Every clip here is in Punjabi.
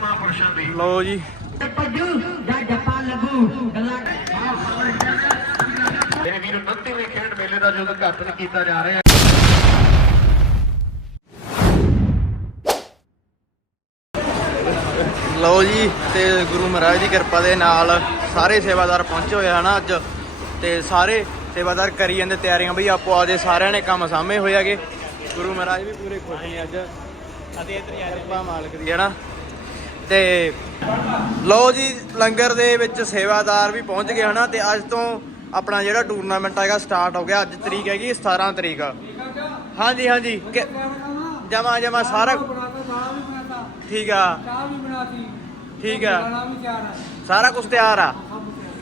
ਮਹਾਂਪੁਰਸ਼ਾਂ ਦੀ। ਲਓ ਜੀ। ਪੱਜੂ ਜਾਂ ਜੱਪਾ ਲੱਗੂ ਗੱਲਾਂ ਮੇਰੇ ਵੀਰ 29ਵੇਂ ਖੇਡ ਮੇਲੇ ਦਾ ਜੋ ਉਦਘਾਟਨ ਕੀਤਾ ਜਾ ਰਿਹਾ ਹੈ। ਲਓ ਜੀ ਤੇ ਗੁਰੂ ਮਹਾਰਾਜ ਦੀ ਕਿਰਪਾ ਦੇ ਨਾਲ ਸਾਰੇ ਸੇਵਾਦਾਰ ਪਹੁੰਚੇ ਹੋਏ ਹਨ ਅੱਜ। ਤੇ ਸਾਰੇ ਸੇਵਾਦਾਰ ਕਰੀ ਜਾਂਦੇ ਤਿਆਰੀਆਂ ਬਈ ਆਪੋ ਆਦੇ ਸਾਰਿਆਂ ਨੇ ਕੰਮ ਸਾਂਭੇ ਹੋਏ ਹੈਗੇ। ਗੁਰੂ ਮਹਾਰਾਜ ਵੀ ਪੂਰੇ ਖੁਸ਼ ਨੇ ਅੱਜ। ਅਤੇ ਇਧਰ ਕਿਰਪਾ ਮਾਲਕ ਦੀ ਹੈ ਨਾ ਤੇ ਲਓ ਜੀ ਲੰਗਰ ਦੇ ਵਿੱਚ ਸੇਵਾਦਾਰ ਵੀ ਪਹੁੰਚ ਗਏ ਹਨਾ ਤੇ ਅੱਜ ਤੋਂ ਆਪਣਾ ਜਿਹੜਾ ਟੂਰਨਾਮੈਂਟ ਹੈਗਾ ਸਟਾਰਟ ਹੋ ਗਿਆ ਅੱਜ ਤਰੀਕ ਹੈਗੀ 17 ਤਰੀਕ। ਹਾਂਜੀ ਹਾਂਜੀ ਜਮਾ ਜਮਾ ਸਾਰਾ ਠੀਕ ਆ। ਠੀਕ ਆ। ਸਾਰਾ ਕੁਝ ਤਿਆਰ ਆ।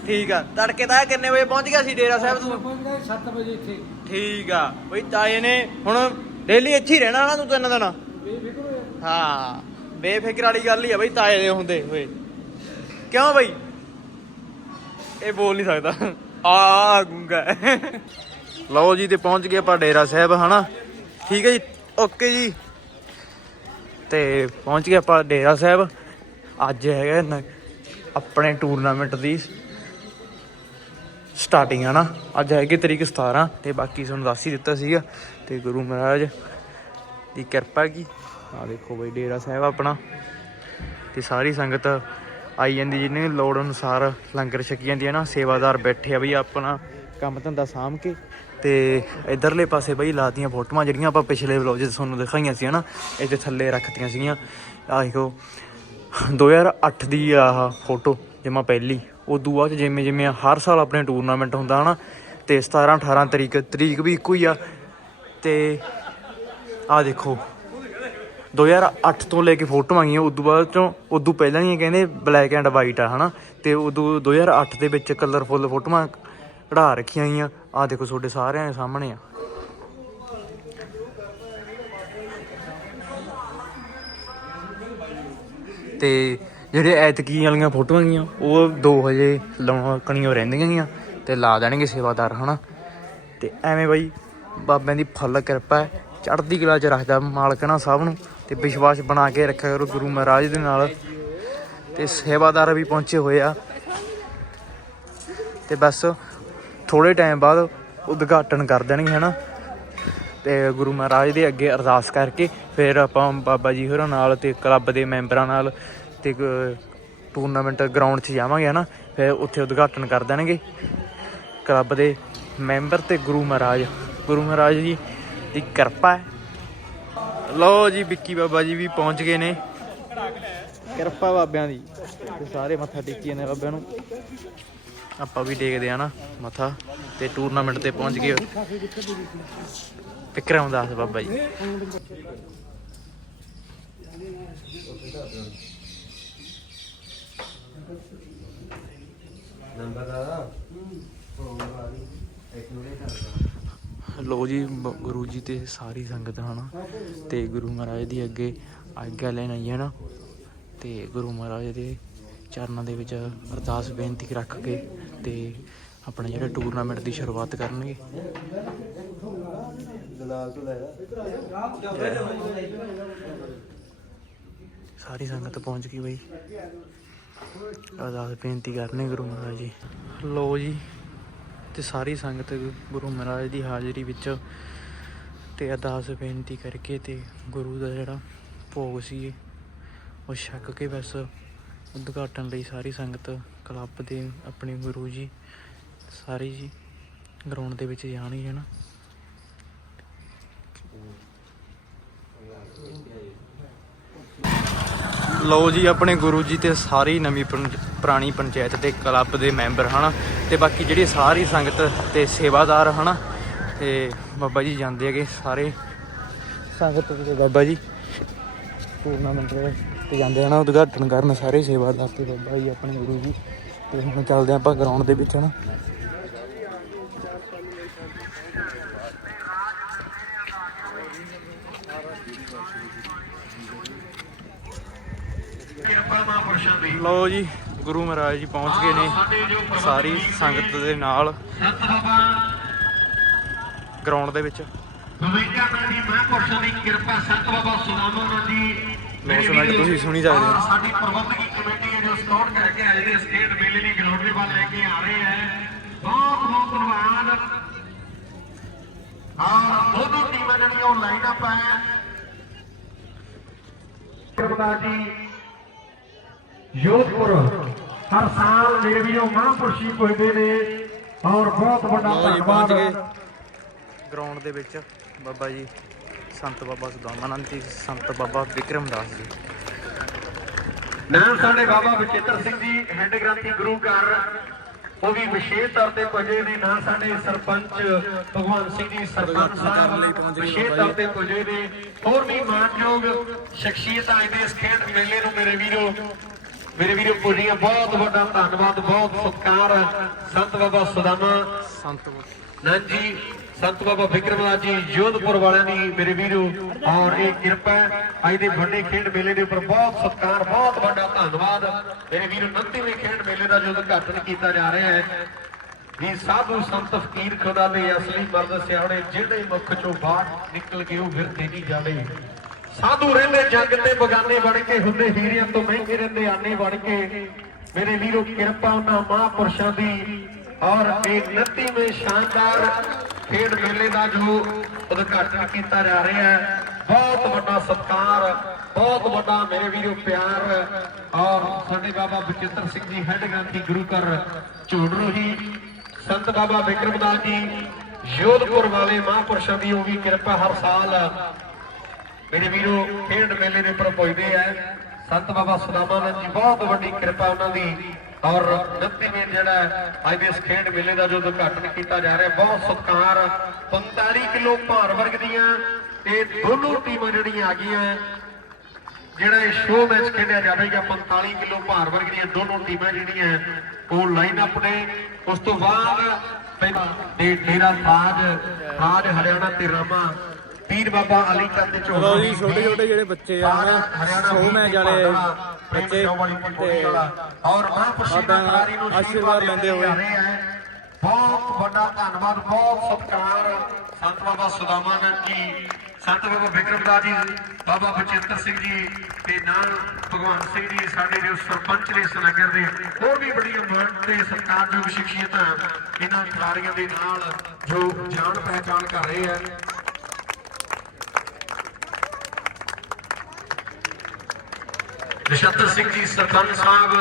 ਠੀਕ ਆ। ਤੜਕੇ ਤਾਂ ਕਿੰਨੇ ਵਜੇ ਪਹੁੰਚ ਗਿਆ ਸੀ ਡੇਰਾ ਸਾਹਿਬ ਤੂੰ? 7 ਵਜੇ ਇੱਥੇ ਠੀਕ ਆ। ਬਈ ਤਾਏ ਨੇ ਹੁਣ ਡੇਲੀ ਇੱਥੇ ਹੀ ਰਹਿਣਾ ਨਾ ਤੂੰ ਤਿੰਨ ਦਿਨ? ਹਾਂ। ਬੇਫਿਕਰ ਵਾਲੀ ਗੱਲ ਹੀ ਆ ਬਈ, ਤਾਏ ਦੇ ਹੁੰਦੇ ਹੋਏ। ਕਿਉਂ ਬਈ? ਇਹ ਬੋਲ ਨਹੀਂ ਸਕਦਾ। ਆ ਗੁੰਗਾ। ਲਓ ਜੀ, ਤੇ ਪਹੁੰਚ ਗਏ ਆਪਾਂ ਡੇਰਾ ਸਾਹਿਬ, ਹਨਾ? ਠੀਕ ਹੈ ਜੀ? ਓਕੇ ਜੀ। ਤੇ ਪਹੁੰਚ ਗਏ ਆਪਾਂ ਡੇਰਾ ਸਾਹਿਬ। ਅੱਜ ਹੈਗਾ ਆਪਣੇ ਟੂਰਨਾਮੈਂਟ ਦੀ ਸਟਾਰਟਿੰਗ ਹੈ ਨਾ। ਅੱਜ ਹੈਗੀ ਤਰੀਕ 17 ਤੇ ਬਾਕੀ ਤੁਹਾਨੂੰ ਦੱਸ ਹੀ ਦਿੱਤਾ ਸੀਗਾ। ਤੇ ਗੁਰੂ ਮਹਾਰਾਜ ਦੀ ਕਿਰਪਾ ਕੀ। ਆ ਦੇਖੋ ਬਈ, ਡੇਰਾ ਸਾਹਿਬ ਆਪਣਾ। ਤੇ ਸਾਰੀ ਸੰਗਤ ਆਈ ਜਾਂਦੀ ਜਿਹਨੇ ਲੋੜ ਅਨੁਸਾਰ ਲੰਗਰ ਛਕੀ ਜਾਂਦੀ ਹੈ ਨਾ, ਸੇਵਾਦਾਰ ਬੈਠੇ ਆ ਬਈ ਆਪਣਾ ਕੰਮ ਧੰਦਾ ਸਾਂਭ ਕੇ। ਤੇ ਇਧਰਲੇ ਪਾਸੇ ਬਈ ਲਾਤੀਆਂ ਫੋਟੋਆਂ ਜਿਹੜੀਆਂ ਆਪਾਂ ਪਿਛਲੇ ਵਲੌਗ 'ਚ ਤੁਹਾਨੂੰ ਦਿਖਾਈਆਂ ਸੀ, ਹਨਾ? ਇਹਦੇ ਥੱਲੇ ਰੱਖਤੀਆਂ ਸੀਗੀਆਂ। ਆਹ ਦੇਖੋ 2008 ਦੀ ਆਹ ਫੋਟੋ ਜਿਵੇਂ ਪਹਿਲੀ। ਉਦੋਂ ਬਾਅਦ ਜਿਵੇਂ ਜਿਵੇਂ ਹਰ ਸਾਲ ਆਪਣੇ ਟੂਰਨਾਮੈਂਟ ਹੁੰਦਾ, ਹਨਾ? ਤੇ 17 18 ਤਰੀਕ ਤਰੀਕ ਵੀ ਇੱਕੋ ਹੀ ਆ। ਤੇ ਆ ਦੇਖੋ 2008 ਤੋਂ ਲੈ ਕੇ ਫੋਟੋਆਂ ਆਈਆਂ ਉਦੋਂ ਬਾਅਦ ਚੋਂ, ਉਦੋਂ ਪਹਿਲਾਂ ਹੀ ਕਹਿੰਦੇ ਬਲੈਕ ਐਂਡ ਵਾਈਟ ਆ, ਹਨਾ? ਤੇ ਉਦੋਂ 2008 ਦੇ ਵਿੱਚ ਕਲਰਫੁੱਲ ਫੋਟੋਆਂ ਕਢਾ ਰੱਖੀਆਂ ਗਈਆਂ। ਆ ਦੇਖੋ ਤੁਹਾਡੇ ਸਾਰਿਆਂ ਦੇ ਸਾਹਮਣੇ ਆ। ਤੇ ਜਿਹੜੇ ਐਤਕੀ ਵਾਲੀਆਂ ਫੋਟੋਆਂ ਗਈਆਂ, ਉਹ ਦੋ ਹਜੇ ਲਾਉਣ ਕਣੀਆਂ ਰਹਿੰਦੀਆਂ ਗਈਆਂ ਤੇ ਲਾ ਦੇਣਗੇ ਸੇਵਾਦਾਰ, ਹਨਾ? ਤੇ ਐਵੇਂ ਬਾਈ, ਬਾਬਿਆਂ ਦੀ ਫੁੱਲ ਕਿਰਪਾ ਹੈ। ਚੜ੍ਹਦੀ ਕਲਾ 'ਚ ਰੱਖਦਾ ਮਾਲਕਣਾ ਸਭ ਨੂੰ। ਤੇ ਵਿਸ਼ਵਾਸ ਬਣਾ ਕੇ ਰੱਖਿਆ ਕਰੋ ਗੁਰੂ ਮਹਾਰਾਜ ਦੇ ਨਾਲ। ਤੇ ਸੇਵਾਦਾਰ ਵੀ ਪਹੁੰਚੇ ਹੋਏ ਆ। ਤੇ ਬਸ ਥੋੜੇ ਟਾਈਮ ਬਾਅਦ ਉਦਘਾਟਨ ਕਰ ਦੇਣਗੇ, ਹਨਾ? ਤੇ ਗੁਰੂ ਮਹਾਰਾਜ ਦੇ ਅੱਗੇ ਅਰਦਾਸ ਕਰਕੇ ਫਿਰ ਆਪਾਂ ਬਾਬਾ ਜੀ ਹੋਰਾਂ ਨਾਲ ਤੇ ਕਲੱਬ ਦੇ ਮੈਂਬਰਾਂ ਨਾਲ ਤੇ ਟੂਰਨਾਮੈਂਟ ਗਰਾਊਂਡ 'ਚ ਜਾਵਾਂਗੇ, ਹਨਾ? ਫਿਰ ਉੱਥੇ ਉਦਘਾਟਨ ਕਰ ਦੇਣਗੇ। ਕਲੱਬ ਦੇ ਮੈਂਬਰ ਤੇ ਗੁਰੂ ਮਹਾਰਾਜ। ਗੁਰੂ ਮਹਾਰਾਜ ਜੀ ਦੀ ਕਿਰਪਾ ਹੈ। ਲਓ ਜੀ ਵਿੱਕੀ ਬਾਬਾ ਜੀ ਵੀ ਪਹੁੰਚ ਗਏ ਨੇ। ਕਿਰਪਾ ਬਾਬਿਆਂ ਦੀ। ਤੇ ਸਾਰੇ ਮੱਥਾ ਟੇਕੀ ਨੇ ਬਾਬਿਆਂ ਨੂੰ। ਆਪਾਂ ਵੀ ਦੇਖਦੇ ਆ ਨਾ ਮੱਥਾ। ਤੇ ਟੂਰਨਾਮੈਂਟ ਤੇ ਪਹੁੰਚ ਗਏ। ਵਿਕਰਮ ਦਾਸ ਬਾਬਾ ਜੀ। ਲੋ ਜੀ, ਬ- ਗੁਰੂ ਜੀ ਤੇ ਸਾਰੀ ਸੰਗਤ ਹਨਾ ਤੇ ਗੁਰੂ ਮਹਾਰਾਜ ਦੀ ਅੱਗੇ ਆਗਿਆ ਲੈਣ ਆਈ ਹੈ ਨਾ, ਤੇ ਗੁਰੂ ਮਹਾਰਾਜ ਦੇ ਚਰਨਾਂ ਦੇ ਵਿੱਚ ਅਰਦਾਸ ਬੇਨਤੀ ਰੱਖ ਕੇ ਤੇ ਆਪਣਾ ਜਿਹੜਾ ਟੂਰਨਾਮੈਂਟ ਦੀ ਸ਼ੁਰੂਆਤ ਕਰਨਗੇ। ਸਾਰੀ ਸੰਗਤ ਪਹੁੰਚ ਗਈ ਬਈ। ਅਰਦਾਸ ਬੇਨਤੀ ਕਰਨੇ ਗੁਰੂ ਮਹਾਰਾਜ ਜੀ। ਲੋ ਜੀ। ਤੇ ਸਾਰੀ ਸੰਗਤ ਗੁਰੂ ਮਹਾਰਾਜ ਦੀ ਹਾਜ਼ਰੀ ਵਿੱਚ ਤੇ ਅਰਦਾਸ ਬੇਨਤੀ ਕਰਕੇ ਤੇ ਗੁਰੂ ਦਾ ਜਿਹੜਾ ਭੋਗ ਸੀ, ਉਹ ਛਕ ਕੇ ਬਸ ਉਦਘਾਟਨ ਲਈ ਸਾਰੀ ਸੰਗਤ ਕਲੱਬ ਦੇ ਆਪਣੇ ਗੁਰੂ ਜੀ, ਸਾਰੇ ਜੀ ਗਰਾਊਂਡ ਦੇ ਵਿੱਚ ਜਾਣਗੇ ਨਾ। ਲਓ ਜੀ, ਆਪਣੇ ਗੁਰੂ ਜੀ ਤੇ ਸਾਰੀ ਨਵੀਂ ਪੰਜ- ਪੁਰਾਣੀ ਪੰਚਾਇਤ ਤੇ ਕਲੱਬ ਦੇ ਮੈਂਬਰ, ਹਨਾ? ਤੇ ਬਾਕੀ ਜਿਹੜੀ ਸਾਰੀ ਸੰਗਤ ਤੇ ਸੇਵਾਦਾਰ, ਹਨਾ? ਤੇ ਬਾਬਾ ਜੀ ਜਾਂਦੇ ਹੈਗੇ ਸਾਰੇ। ਸੰਗਤ ਤੇ ਬਾਬਾ ਜੀ। ਟੂਰਨਾਮੈਂਟ ਤੇ ਜਾਂਦੇ ਹਨਾ? ਉਦਘਾਟਨ ਕਰਨ ਸਾਰੇ ਸੇਵਾਦਾਰ ਤੇ ਬਾਬਾ ਜੀ, ਆਪਣੇ ਗੁਰੂ ਜੀ। ਤੇ ਹੁਣ ਚੱਲਦੇ ਆਪਾਂ ਗਰਾਊਂਡ ਦੇ ਵਿੱਚ, ਹਨਾ ਕਿਰਪਾ ਮਹਾਂਪੁਰਸ਼ਾਂ ਦੀ ਲਓ ਜੀ ਗੁਰੂ ਮਹਾਰਾਜ ਜੀ ਪਹੁੰਚ ਗਏ ਨੇ ਜੋ ਸਾਰੀ ਸੰਗਤ ਦੇ ਨਾਲ ਗਰਾਊਂਡ ਦੇ ਵਿੱਚ। ਜੀ 900 ਮਿੰਟ ਤੁਸੀਂ ਸੁਣੀ ਸਕਦੇ ਹੋ। ਔਰ ਸਾਡੀ ਪ੍ਰਬੰਧਕੀ ਕਮੇਟੀ ਹੈ ਜੋ ਸਕਾਊਟ ਕਰਕੇ ਆਏ ਨੇ ਸਟੇਟ ਮੇਲੇ ਲਈ ਗਰਾਊਂਡ ਦੇ ਵੱਲ ਲੈ ਕੇ ਆ ਰਹੇ ਹੈ। ਬਹੁਤ ਬਹੁਤ ਧੰਨਵਾਦ। ਔਰ ਦੋਨੋਂ ਟੀਮਾਂ ਜਿਹੜੀਆਂ ਉਹ ਲਾਈਨ ਅਪ ਹੈ। ਕਿਰਪਾ ਜੀ। ਜੋਧਪੁਰ। ਹਰ ਸਾਲ ਵੀਰੋ ਮਹਾਂਪੁਰਸ਼ੀ ਪੁੱਜਦੇ ਨੇ ਔਰ ਬਹੁਤ ਵੱਡਾ ਧੰਨਵਾਦ। ਗਰਾਊਂਡ ਦੇ ਵਿੱਚ ਬਾਬਾ ਜੀ ਸੰਤ ਬਾਬਾ ਸੁਦਾਮਾਨੰਦ ਜੀ ਸੰਤ ਬਾਬਾ ਵਿਕਰਮ ਦਾਸ ਜੀ। ਨਾਮ ਸਾਡੇ ਬਾਬਾ ਬਚਿੱਤਰ ਸਿੰਘ ਜੀ ਹੈੱਡ ਗ੍ਰੰਥੀ ਗੁਰੂ ਘਰ ਉਹ ਵੀ ਵਿਸ਼ੇਸ਼ ਤੌਰ ਤੇ ਪੁੱਜੇ ਨੇ। ਨਾ ਸਾਡੇ ਸਰਪੰਚ ਭਗਵਾਨ ਸਿੰਘ ਜੀ ਸਰਪੰਚ ਸਾਹਿਬ ਪਹੁੰਚੇ ਨੇ ਵਿਸ਼ੇਸ਼ ਤੌਰ ਤੇ ਪੁੱਜੇ ਨੇ। ਹੋਰ ਵੀ ਮਾਨਯੋਗ ਸ਼ਖਸੀਅਤ ਅੱਜ ਦੇ ਇਸ ਖੇਡ ਮੇਲੇ ਨੂੰ ਮੇਰੇ ਵੀਰੋ ਮੇਰੇ ਵੀਰੋ ਪੁੱਜੀਆਂ ਬਹੁਤ ਵੱਡਾ ਧੰਨਵਾਦ ਬਹੁਤ ਸਤਿਕਾਰ। ਸੰਤ ਬਾਬਾ ਸੁਦਾਮਾ। ਸੰਤ ਹਾਂਜੀ ਸੰਤ ਬਾਬਾ ਵਿਕਰਮਨਾਥ ਜੀ ਜੋਧਪੁਰ ਵਾਲਿਆਂ ਦੀ ਮੇਰੇ ਵੀਰੋ ਔਰ ਇਹ ਕਿਰਪਾ। ਅੱਜ ਦੇ ਵੱਡੇ ਖੇਡ ਮੇਲੇ ਦੇ ਉੱਪਰ ਬਹੁਤ ਸਤਿਕਾਰ ਬਹੁਤ ਵੱਡਾ ਧੰਨਵਾਦ। ਮੇਰੇ ਵੀਰੋ 29ਵੇਂ ਖੇਡ ਮੇਲੇ ਦਾ ਜੋ ਉਦਘਾਟਨ ਕੀਤਾ ਜਾ ਰਿਹਾ ਹੈ ਵੀ ਸਾਧੂ ਸੰਤ ਫਕੀਰ ਖੁਦਾ ਦੇ ਅਸਲੀ ਮਰਦ ਸਿਆਣੇ ਜਿਹੜੇ ਮੁਖ ਚੋਂ ਬਾਹਰ ਨਿਕਲ ਕੇ ਉਹ ਫਿਰਦੇ ਨਹੀਂ ਜਾਣੇ ਸਾਧੂ ਰਹਿੰਦੇ ਜੱਗ ਤੇ ਬਗਾਨੇ ਬਣ ਕੇ ਹੁੰਦੇ ਹੀਰਿਆਂ ਤੋਂ ਮਹਿੰਗੇ ਰਹਿੰਦੇ ਆਨੇ ਬਣ ਕੇ। ਮੇਰੇ ਵੀਰੋ, ਕਿਰਪਾ ਉਹਨਾਂ ਮਹਾਂਪੁਰਸ਼ਾਂ ਦੀ। ਔਰ ਇਹ 29ਵੇਂ ਸ਼ਾਨਦਾਰ ਖੇਡ ਮੇਲੇ ਦਾ ਜੋ ਉਦਘਾਟਨ ਕੀਤਾ ਜਾ ਰਿਹਾ ਹੈ, ਬਹੁਤ ਵੱਡਾ ਸਤਿਕਾਰ, ਬਹੁਤ ਵੱਡਾ ਮੇਰੇ ਵੀਰੋ ਪਿਆਰ। ਔਰ ਸਾਡੇ ਬਾਬਾ ਬਚਿੱਤਰ ਸਿੰਘ ਜੀ, ਹੈੱਡ ਗ੍ਰੰਥੀ ਗੁਰੂ ਘਰ ਝੋੜਰੋ ਜੀ, ਸੰਤ ਬਾਬਾ ਵਿਕਰਮਦਾਸ ਜੀ, ਯੋਧਪੁਰ ਵਾਲੇ ਮਹਾਂਪੁਰਸ਼ਾਂ ਦੀ ਉਹ ਵੀ ਕਿਰਪਾ ਹਰ ਸਾਲ ਮੇਰੇ ਵੀਰੋ, ਖੇਡ ਮੇਲੇ ਦੇ ਉੱਪਰ ਪੁੱਜਦੇ ਆ। ਸੰਤ ਬਾਬਾ ਸੁਦਾਮਾਨੰਦ ਜੀ, ਬਹੁਤ ਵੱਡੀ ਕਿਰਪਾ ਉਹਨਾਂ ਦੀ। ਔਰ 29ਵੇਂ ਜਿਹੜਾ ਅੱਜ ਦੇ ਇਸ ਖੇਡ ਮੇਲੇ ਦਾ ਜੋ ਉਦਘਾਟਨ ਕੀਤਾ ਜਾ ਰਿਹਾ, ਬਹੁਤ ਸਤਿਕਾਰ। 45 ਕਿਲੋ ਭਾਰ ਵਰਗ ਦੀਆਂ ਇਹ ਦੋਨੋਂ ਟੀਮਾਂ ਜਿਹੜੀਆਂ ਆ ਗਈਆਂ, ਜਿਹੜਾ ਇਹ ਸ਼ੋਅ ਮੈਚ ਖੇਡਿਆ ਜਾਵੇਗਾ 45 ਕਿਲੋ ਭਾਰ ਵਰਗ ਦੀਆਂ ਦੋਨੋਂ ਟੀਮਾਂ ਜਿਹੜੀਆਂ, ਉਹ ਲਾਈਨ ਅਪ ਨੇ। ਉਸ ਤੋਂ ਬਾਅਦ ਪਹਿਲਾਂ ਡੇਰਾ ਸਾਜ ਤਾਜ ਹਰਿਆਣਾ ਤੇ ਰਾਮਾ ਪੀਰ ਬਾਬਾ ਅਲੀ ਚੰਦ ਦੇ ਝੋਲਾ ਜੀ ਛੋਟੇ ਛੋਟੇ ਜਿਹੜੇ ਬੱਚੇ ਆ ਨਾ ਸੌ ਮੈਚ ਵਾਲੇ ਬੱਚੇ ਤੇ ਔਰ ਮਹਾਂਪੁਰਸ਼ੀ ਦਾ ਖਿਡਾਰੀ ਨੂੰ ਆਸ਼ੀਰਵਾਦ ਲੈਂਦੇ ਹੋਏ। ਬਹੁਤ ਵੱਡਾ ਧੰਨਵਾਦ ਬਹੁਤ ਸਤਿਕਾਰ। ਸੰਤ ਬਾਬਾ ਸੁਦਾਮਾਨੰਦ ਜੀ ਸੰਤ ਬਾਬਾ ਵਿਕਰਮਦਾਸ ਜੀ ਬਾਬਾ ਬਚਿੱਤਰ ਸਿੰਘ ਜੀ ਤੇ ਨਾਲ ਭਗਵਾਨ ਸਿੰਘ ਜੀ ਸਾਡੇ ਜੋ ਸਰਪੰਚ ਨੇ ਇਸ ਨਗਰ ਦੇ ਹੋਰ ਵੀ ਬੜੀਆਂ ਮਾਣ ਤੇ ਸਤਿਕਾਰਯੋਗ ਸ਼ਖਸੀਅਤਾਂ ਇਹਨਾਂ ਖਿਡਾਰੀਆਂ ਦੇ ਨਾਲ ਜੋ ਜਾਣ ਪਹਿਚਾਣ ਕਰ ਰਹੇ ਹੈ ਨਛੱਤਰ ਸਿੰਘ ਜੀ ਸਰਪੰਚ ਸਾਹਿਬ,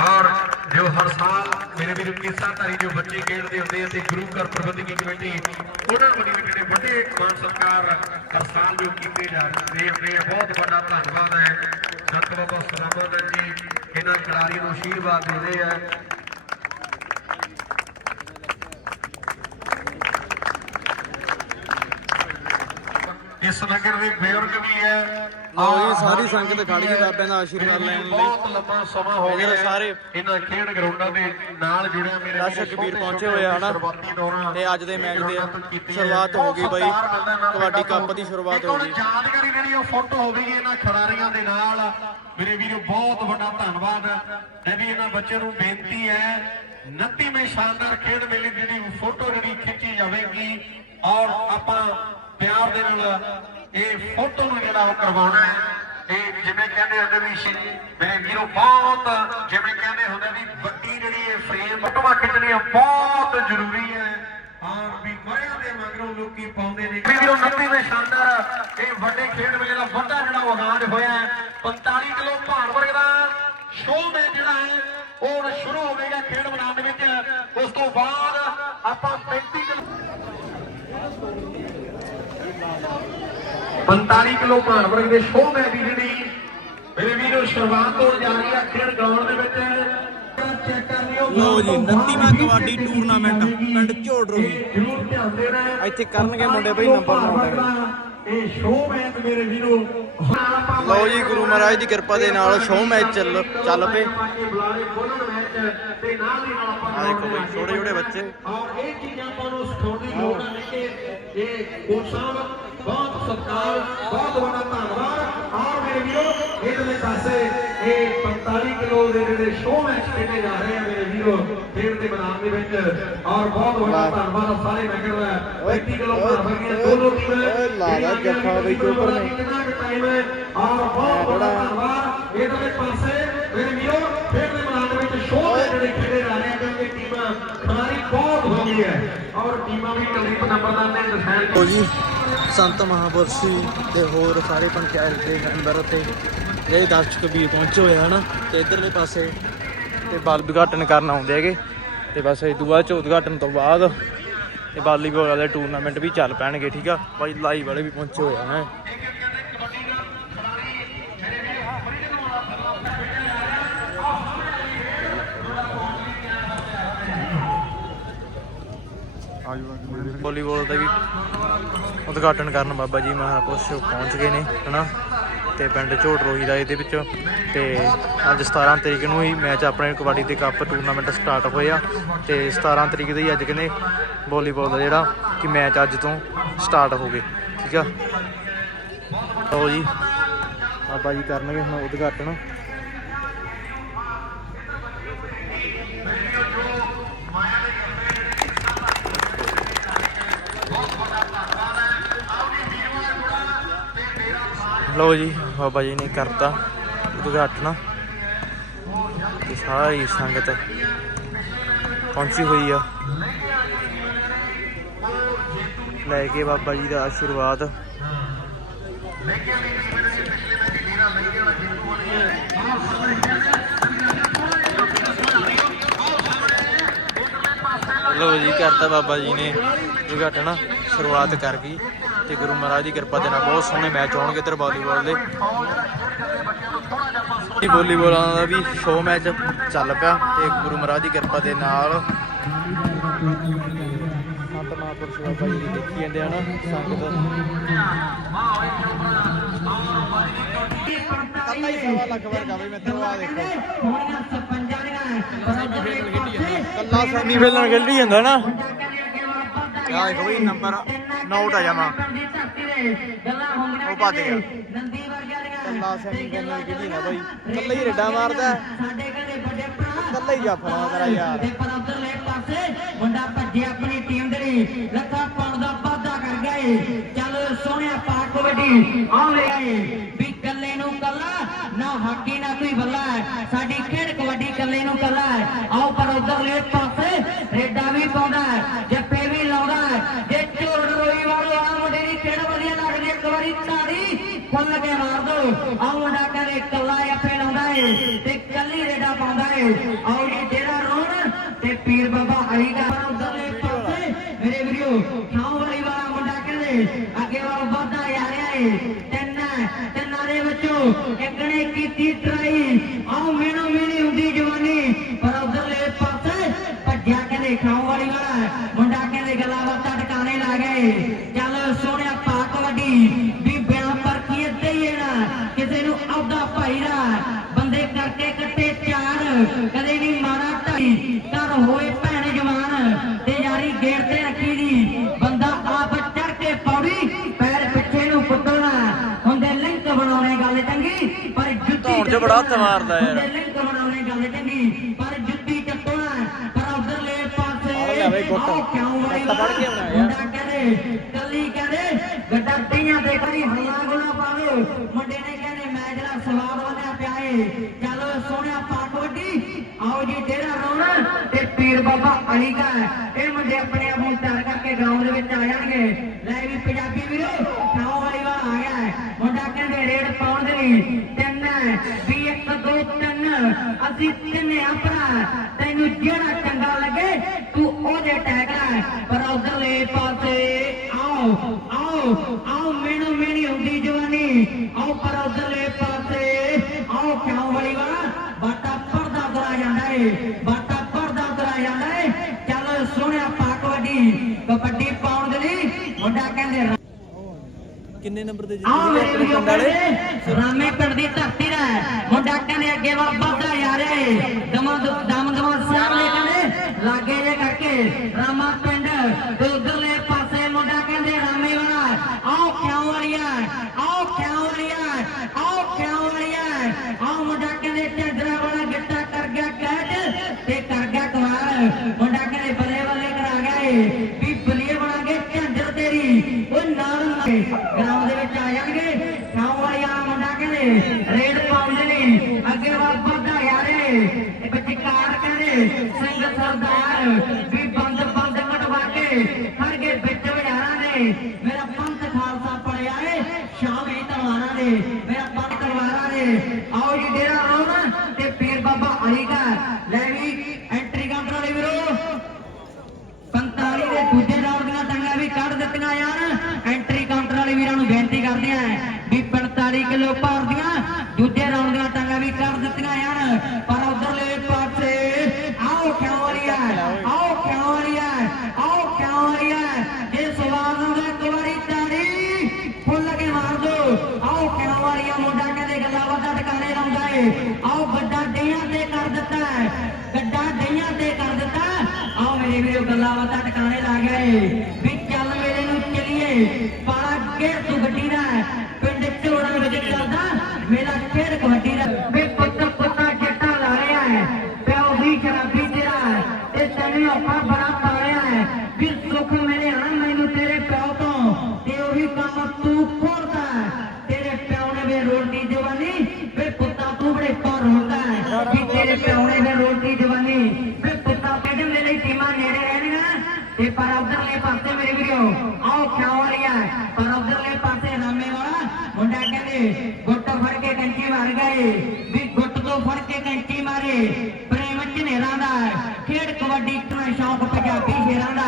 ਔਰ ਜੋ ਹਰ ਸਾਲ ਮੇਰੇ ਵੀਰ ਕੀਸਾਧਾਰੀ ਜੋ ਬੱਚੇ ਖੇਡਦੇ ਹੁੰਦੇ ਤੇ ਗੁਰੂ ਘਰ ਪ੍ਰਬੰਧਕੀ ਕਮੇਟੀ, ਉਹਨਾਂ ਵੱਲੋਂ ਵੀ ਜਿਹੜੇ ਵੱਡੇ ਮਾਨ ਸਤਿਕਾਰ ਹਰ ਸਾਲ ਜੋ ਕੀਤੇ ਜਾ ਰਹੇ ਹੁੰਦੇ ਆ ਬਹੁਤ ਵੱਡਾ ਧੰਨਵਾਦ ਹੈ। ਸੰਤ ਬਾਬਾ ਸਲਾਮਾਨੰਦ ਜੀ। ਇਹਨਾਂ ਖਿਡਾਰੀਆਂ ਨੂੰ ਆਸ਼ੀਰਵਾਦ ਦਿੰਦੇ ਆ। ਇਸ ਨਗਰ ਦੇ ਬਜ਼ੁਰਗ ਵੀ ਹੈ। ਲਓ ਜੀ, ਸਾਰੀ ਸੰਗਤ ਖੜ ਗਈ ਬਾਬਿਆਂ ਦਾ ਆਸ਼ੀਰਵਾਦ ਲੈਣ ਲਈ। ਬਹੁਤ ਲੰਮਾ ਸਮਾਂ ਹੋ ਗਿਆ ਸਾਰੇ ਇਹਨਾਂ ਖੇਡ ਗਰਾਊਂਡਾਂ ਦੇ ਨਾਲ ਜੁੜਿਆ ਮੇਰੇ ਦਰਸ਼ਕ ਵੀਰੇ ਪਹੁੰਚੇ ਹੋਏ ਆ ਤੇ ਅੱਜ ਦੇ ਮੈਚ ਦੀ ਹੈ। ਸ਼ੁਰੂਆਤ ਹੋ ਗਈ ਬਾਈ। ਕਬੱਡੀ ਕੱਪ ਦੀ। ਸ਼ੁਰੂਆਤ ਹੋ ਗਈ। ਯਾਦਗਾਰੀ ਜਿਹੜੀ ਉਹ ਫੋਟੋ ਹੋਵੇਗੀ ਇਹਨਾਂ ਖਿਡਾਰੀਆਂ ਦੇ ਨਾਲ ਮੇਰੇ ਵੀਰੋ ਬਹੁਤ ਵੱਡਾ ਧੰਨਵਾਦ ਹੈ ਵੀ ਇਹਨਾਂ ਬੱਚਿਆਂ ਨੂੰ ਬੇਨਤੀ ਹੈ 29ਵੇਂ ਸ਼ਾਨਦਾਰ ਖੇਡ ਮੇਲੇ ਦੀ ਜਿਹੜੀ ਫੋਟੋ ਜਿਹੜੀ ਖਿੱਚੀ ਜਾਵੇਗੀ ਔਰ ਆਪਾਂ ਪਿਆਰ ਦੇ ਨਾਲ ਇਹ ਫੋਟੋ ਨੂੰ ਜਿਹੜਾ ਉਹ ਕਰਵਾਉਣਾ ਹੈ ਇਹ ਜਿਵੇਂ ਕਹਿੰਦੇ ਹੁੰਦੇ ਵੀ ਮੇਰੇ ਵੀਰੋ, ਬਹੁਤ ਜਿਵੇਂ ਕਹਿੰਦੇ ਹੁੰਦੇ ਵੀ ਵੱਡੀ ਜਿਹੜੀ ਇਹ ਫਰੇਮ ਫੋਟੋਆਂ ਖਿੱਚਣੀਆਂ ਬਹੁਤ ਜ਼ਰੂਰੀ ਹੈ। ਔਰ ਵੀ ਬੜਿਆਂ ਦੇ ਮਗਰੋਂ ਲੋਕੀ ਪਾਉਂਦੇ ਨੇ। ਵੀਰੋ 29ਵੇਂ ਸ਼ਾਨਦਾਰ ਇਹ ਵੱਡੇ ਖੇਡ ਮੇਲੇ ਦਾ ਵੱਡਾ ਜਿਹੜਾ ਉਹ ਆਗਾਜ਼ ਹੋਇਆ ਹੈ 45 ਕਿਲੋ ਭਾਰ ਵਰਗ ਦਾ ਸ਼ੋਅ ਮੈਚ ਜਿਹੜਾ ਹੈ, ਉਹ ਸ਼ੁਰੂ ਹੋਵੇਗਾ ਖੇਡ ਮੈਦਾਨ ਦੇ ਵਿੱਚ। ਉਸ ਤੋਂ ਬਾਅਦ ਆਪਾਂ 35 ਕਿਲੋ 45 ਕਿਲੋ ਭਾਰ ਵਰਗ ਦੇ ਸ਼ੋਅ ਮੈਚ ਦੀ ਜਿਹੜੀ ਮੇਰੇ ਵੀਰੋ ਸ਼ੁਰੂਆਤ ਹੋਣ ਜਾ ਰਹੀ ਹੈ ਖੇਡ ਗਰਾਊਂਡ ਦੇ ਵਿੱਚ। ਲਓ ਜੀ 29ਵਾਂ ਕਬੱਡੀ ਟੂਰਨਾਮੈਂਟ ਪਿੰਡ ਝੋੜਰੋਹੀ ਜਰੂਰ ਧਿਆਨ ਦੇਣਾ। ਇੱਥੇ ਕਰਨਗੇ ਮੁੰਡੇ ਬਈ ਨੰਬਰ ਲਾਉਂਦੇ ਇਹ ਸ਼ੋਅ ਮੈਚ ਮੇਰੇ ਵੀਰੋ ਲਓ ਜੀ ਗੁਰੂ ਮਹਾਰਾਜ ਦੀ ਕਿਰਪਾ ਦੇ ਨਾਲ ਸ਼ੋਅ ਮੈਚ ਚੱਲ ਚੱਲ ਪਏ। ਬੁਲਾਰੇ ਖੋਲਣ ਮੈਚ ਤੇ ਨਾਲ ਦੀ ਨਾਲ ਆਪਾਂ ਆ ਦੇਖੋ ਬਈ ਛੋਟੇ ਛੋਟੇ ਬੱਚੇ। ਔਰ ਇਹ ਚੀਜ਼ਾਂ ਆਪਾਂ ਨੂੰ ਸਿਖਾਉਣ ਦੀ ਲੋੜ ਹੈ ਕਿ ਇਹ ਕੋਚ ਸਾਹਿਬ ਬਹੁਤ ਸਤਿਕਾਰ ਬਹੁਤ ਵੱਡਾ ਧੰਨਵਾਦ। ਔਰ ਮੇਰੇ ਵੀਰੋ ਇਹਦੇ ਪਾਸੇ ਇਹ 45 ਕਿਲੋ ਦੇ ਜਿਹੜੇ ਸ਼ੋਅ ਮੈਚ ਖੇਡੇ ਜਾ ਰਹੇ ਆ ਮੇਰੇ ਵੀਰੋ ਖੇਡ ਦੇ ਮੈਦਾਨ ਦੇ ਵਿੱਚ। ਔਰ ਬਹੁਤ ਵੱਡਾ ਧੰਨਵਾਦ ਆ ਸਾਰੇ ਮੈਂ ਕਹਿੰਦਾ 35 ਕਿਲੋ ਭਰ ਵਰਗੀਆਂ ਦੋਨੋਂ ਟੀਮਾਂ ਓਏ ਲਾ ਦਾ ਜੱਫਾ ਬਈ ਚੋਪਰ ਨੇ। ਕਿੰਨਾ ਕੁ ਟਾਈਮ ਹੈ ਔਰ ਬਹੁਤ ਵੱਡਾ ਧੰਨਵਾਦ। ਇਹਦੇ ਪਾਸੇ ਮੇਰੇ ਵੀਰੋ ਖੇਡ ਦੇ ਮੈਦਾਨ ਦੇ ਵਿੱਚ ਸ਼ੋਅ ਮੈਚ ਜਿਹੜੇ ਖੇਡੇ ਜਾ ਰਹੇ ਆ ਕਿਉਂਕਿ ਟੀਮਾਂ ਖਿਡਾਰੀ ਬਹੁਤ ਹੈ ਔਰ ਟੀਮਾਂ ਵੀ ਕਲੀਪ ਨੰਬਰਦਾਰ ਨੇ ਦਸਾਇਲ ਲੋ ਜੀ, ਸੰਤ ਮਹਾਪੁਰਸ਼ੀ ਤੇ ਹੋਰ ਸਾਰੇ ਪੰਚਾਇਤ ਦੇ ਮੈਂਬਰ ਅਤੇ ਜਿਹੜੇ ਦਰਸ਼ਕ ਵੀ ਪਹੁੰਚੇ ਹੋਏ ਹਨ? ਤੇ ਇਧਰਲੇ ਪਾਸੇ ਤੇ ਬਾਲ ਵਿਘਾਟਨ ਕਰਨ ਆਉਂਦੇ ਹੈਗੇ। ਤੇ ਬਸ ਇਹ ਦੂਆ ਚ ਉਦਘਾਟਨ ਤੋਂ ਬਾਅਦ ਤੇ ਵਾਲੀਬਾਲ ਵਾਲੇ ਟੂਰਨਾਮੈਂਟ ਵੀ ਚੱਲ ਪੈਣਗੇ, ਠੀਕ ਆ? ਬਾਈ ਲਾਈਵ ਵਾਲੇ ਵੀ ਪਹੁੰਚੇ ਹੋਏ ਹਨ ਵਾਲੀਬਾਲ ਦਾ ਵੀ ਉਦਘਾਟਨ ਕਰਨ ਬਾਬਾ ਜੀ ਮਹਾਪੁਰਸ਼ ਪਹੁੰਚ ਗਏ ਨੇ, ਹਨਾ? ਤੇ ਪਿੰਡ ਝੋਟ ਰੋਹੀ ਦਾ ਇਹਦੇ ਵਿੱਚ ਤੇ ਅੱਜ 17 ਤਰੀਕ ਨੂੰ ਹੀ ਮੈਚ ਆਪਣੇ ਕਬੱਡੀ ਦੇ ਕੱਪ ਟੂਰਨਾਮੈਂਟ ਸਟਾਰਟ ਹੋਇਆ ਆ ਤੇ 17 ਤਰੀਕ ਦਾ ਹੀ ਅੱਜ ਕਹਿੰਦੇ ਵਾਲੀਬਾਲ ਦਾ ਜਿਹੜਾ ਕਿ ਮੈਚ ਅੱਜ ਤੋਂ ਸਟਾਰਟ ਹੋ ਗਏ, ਠੀਕ ਆ? ਲਓ ਜੀ, ਬਾਬਾ ਜੀ ਕਰਨਗੇ ਹੁਣ ਉਦਘਾਟਨ। ਲਓ ਜੀ, ਬਾਬਾ ਜੀ ਨੇ ਕਰਤਾ ਉਦਘਾਟਨ। ਤੇ ਸਾਰੀ ਸੰਗਤ ਪਹੁੰਚੀ ਹੋਈ ਆ। ਲੈ ਕੇ ਬਾਬਾ ਜੀ ਦਾ ਆਸ਼ੀਰਵਾਦ। ਲਓ ਜੀ, ਕਰਤਾ ਬਾਬਾ ਜੀ ਨੇ ਉਦਘਾਟਨ, ਸ਼ੁਰੂਆਤ ਕਰ ਗਈ। ਤੇ ਗੁਰੂ ਮਹਾਰਾਜ ਦੀ ਕਿਰਪਾ ਦੇ ਨਾਲ ਬਹੁਤ ਸੋਹਣੇ ਮੈਚ ਹੋਣਗੇ ਇੱਧਰ ਵਾਲੀਬਾਲ ਦੇ। ਇਹ ਵਾਲੀਬਾਲਾਂ ਦਾ ਵੀ ਸ਼ੋਅ ਮੈਚ ਚੱਲ ਪਿਆ ਤੇ ਗੁਰੂ ਮਹਾਰਾਜ ਦੀ ਕਿਰਪਾ ਦੇ ਨਾਲ ਸੰਤ ਮਹਾਂਪੁਰਸ਼ ਬਾਬਾ ਜੀ ਦੇਖੀ ਜਾਂਦੇ ਹਨ ਸੰਗਤ। ਕੱਲਾ ਹੀ ਸਵਾ ਲੱਖ ਵਰਗਾ ਵੀ ਮਿੱਤਰੋ ਆ ਦੇਖੋ। ਹੋਣੀਆਂ ਸਪੰਜਾਂ ਦੀਆਂ ਕੱਲਾ ਸੈਮੀ ਵੇਲਣ ਖੇਡੀ ਜਾਂਦਾ ਨਾ। ਆ ਦੇਖੋ ਵੀ ਨੰਬਰ ਨੋਟ ਆ ਜਾਵਾ ਉਹ ਭੱਜ ਗਿਆ। ਨੰਦੀ ਵਰਗਿਆਂ ਦੀਆਂ ਕੱਲਾ ਸੈਮੀ ਵੇਲਣ ਖੇਡੀ ਨਾ ਬਾਈ। ਕੱਲਾ ਹੀ ਰੱਡਾ ਮਾਰਦਾ ਕੱਲਾ ਹੀ ਜਾਫਣਾ ਤੇਰਾ ਯਾਰ। ਤੇ ਪਰ ਉਧਰਲੇ ਪਾਸੇ ਮੁੰਡਾ ਭੱਜਿਆ ਆਪਣੀ ਟੀਮ ਦੇ ਲਈ। ਲੱਖਾਂ ਪਾਉਣ ਦਾ ਵਾਅਦਾ ਕਰ ਗਏ ਚੱਲ ਸੋਹਣਿਆ ਪਾ ਕਬੱਡੀ ਆ ਲੈ ਆਏ। ਵੀ ਕੱਲੇ ਨੂੰ ਕੱਲਾ ਨਾ ਹਾਕੀ ਨਾ ਕੋਈ ਬੱਲਾ। ਸਾਡੀ ਖੇਡ ਕਬੱਡੀ ਕੱਲੇ ਨੂੰ ਕੱਲਾ ਹੈ। ਆਓ ਪਰ ਉਧਰਲੇ ਪਾਸੇ ਰੇਡਾ ਵੀ ਪਾਉਂਦਾ ਹੈ, ਜੱਫੇ ਵੀ ਲਾਉਂਦਾ ਹੈ। ਜੇ ਝੋੜ ਰੋਈ ਵਾਲੋ ਆ ਮੁੰਡੇ ਦੀ ਖੇਡ ਵਧੀਆ ਲੱਗਦੀ ਹੈ ਇੱਕ ਵਾਰੀ ਤਾੜੀ ਫੁੱਲ ਕੇ ਮਾਰ ਦੋ ਆ ਮੁੰਡਾ ਕਹਿੰਦੇ ਕੱਲਾ ਜੱਫੇ ਲਾਉਂਦਾ ਏ ਤੇ ਕੱਲੀ ਰੇਡਾ ਪਾਉਂਦਾ ਏ ਆਓ ਜੀ ਤੇਰਾ ਰੋਣ ਤੇ ਪੀਰ ਬਾਬਾ ਆਈ ਦਾ ਉਧਰਲੇ ਪਾਸੇ ਮੇਰੇ ਵੀਰੋ ਖਾਉ ਵਾਲੀ ਵਾਲਾ ਮੁੰਡਾ ਕਹਿੰਦੇ ਅੱਗੇ ਵੱਲ ਵਧਦਾ ਜਾ ਰਿਹਾ ਏ ਤਿੰਨ ਤਿੰਨਾਂ ਦੇ ਵਿੱਚੋਂ ਇੱਕ ਨੇ ਕੀਤੀ ਟਰਾਈ 'ਚ ਬੜਾ ਹੱਥ ਮਾਰਦਾ ਯਾਰ। ਪਰ ਜੁੱਤੀ ਚੱਟਣਾ ਪਰ ਉਧਰਲੇ ਪਾਸੇ ਆਹ ਲੈ ਬਈ ਗੁੱਟ। ਆਹ ਕਿਉਂ ਵਾਲੀ ਹੱਥ ਫੜ ਕੇ ਆਉਣਾ ਯਾਰ। ਮੁੰਡਾ ਕਹਿੰਦੇ ਕੱਲੀ ਕਹਿੰਦੇ ਗੱਡਾਟੀਆਂ ਦੇ ਕਰੀ ਹੱਲਾ ਗੁਲਾ ਪਾਵੇ ਮੁੰਡੇ ਨੇ ਕਹਿੰਦੇ ਮੈਂ ਜਿਹੜਾ ਸਵਾਦ ਬਣਿਆ ਪਿਆ ਏ ਚੱਲ ਸੋਹਣਿਆ ਪਾ ਕਬੱਡੀ ਆਓ ਜੀ ਤੇਰਾ ਰੋਣਾ ਤੇ ਪੀਰ ਬਾਬਾ ਅਲੀ ਦਾ ਇਹ ਮੁੰਡੇ ਆਪਣੇ ਆਪ ਨੂੰ ਤਿਆਰ ਕਰਕੇ ਗਰਾਊਂਡ ਦੇ ਵਿੱਚ ਆ ਜਾਣਗੇ ਲੈ ਵੀ ਪੰਜਾਬੀ ਵੀਰੋ ਖਾਓ ਵਾਲੀ ਵਾਲਾ ਆ ਗਿਆ। ਮੁੰਡਾ ਕਹਿੰਦੇ ਰੇਡ ਪਾਉਣ ਦੇ ਲਈ ਅਸੀਂ ਤਿੰਨੇ ਆਪਣਾ, ਤੈਨੂੰ ਜਿਹੜਾ ਚੰਗਾ ਲੱਗੇ, ਤੂੰ ਉਹਦੇ ਟੈਗ ਲੈ। ਪਰ ਉਧਰਲੇ ਪਾਸੇ, ਆਓ ਆਓ। ਕਿੰਨੇ ਨੰਬਰ ਤੇ ਆਹ ਮੇਰੇ ਵੀਰੋ ਕਹਿੰਦੇ ਰਾਮੇ ਪਿੰਡ ਦੀ ਧਰਤੀ ਦਾ ਹੈ। ਮੁੰਡਾ ਕਹਿੰਦੇ ਅੱਗੇ ਵਾ ਵੱਧਦਾ ਜਾ ਰਿਹਾ ਏ। ਦਮਾ ਦਮ ਦਮਾ ਸਾਹਮਣੇ ਕਹਿੰਦੇ ਲਾਗੇ ਜੇ ਕਰਕੇ ਰਾਮਾ ਪਿੰਡ 在 ਤੇ ਘੰਟੀ ਮਾਰੇ। ਪ੍ਰੇਮ ਝਨੇਰਾ ਦਾ ਖੇਡ ਕਬੱਡੀ ਦਾ ਸ਼ੌਕ ਪੰਜਾਬੀ ਸ਼ੇਰਾਂ ਦਾ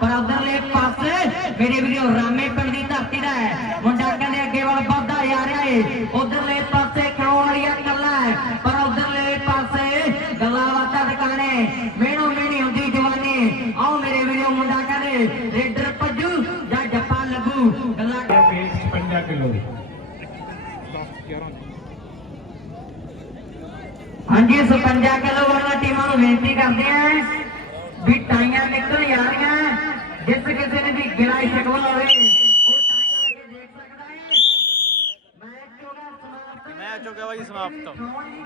ਪਰ ਉਧਰਲੇ ਪਾਸੇ ਮੇਰੇ ਵੀਰੋ ਰਾਮੇ ਪਿੰਡ ਦੀ ਧਰਤੀ ਦਾ ਹੈ। ਮੁੰਡਾ ਕਹਿੰਦੇ ਅੱਗੇ ਵੱਲ ਵੱਧਦਾ ਜਾ ਰਿਹਾ ਏ। ਉਧਰਲੇ ਪਾਸੇ ਖੜੋ ਵਾਲੀਆ ਕੱਲਾ ਹੈ। ਪਰ ਉਧਰਲੇ ਪਾਸੇ ਗੱਲਾਂ ਬਾਤਾਂ ਟਿਕਾਣੇ ਮੇਣੋ ਮੇਣੀ ਹੁੰਦੀ ਜਵਾਨੀ। ਆਓ ਮੇਰੇ ਵੀਰੋ ਮੁੰਡਾ ਕਹਿੰਦੇ ਰੇਡਰ ਭੱਜੂ ਜਾਂ ਜੱਪਾ ਲੱਗੂ? ਗੱਲਾਂ 20 55 ਕਿਲੋ 10 11 ਅੱਗੇ 57 ਕਿਲੋ ਵਾਲਾ ਟੀਮਾਂ ਨੂੰ ਬੇਨਤੀ ਕਰਦੇ ਆ ਵੀ ਟਾਈਆਂ ਨਿਕਲ ਜਾ ਰਹੀਆਂ ਜਿਸ ਕਿਸੇ ਨੇ ਵੀ ਗਿਰਾਈ ਸ਼ਕਵਲ ਹੋਵੇ ਉਹ ਟਾਈਆਂ ਅੱਗੇ ਦੇਖ ਸਕਦਾ ਹੈ ਮੈਚ ਹੋ ਗਿਆ ਸਮਾਪਤ ਮੈਚ ਹੋ ਗਿਆ ਭਾਈ ਸਮਾਪਤ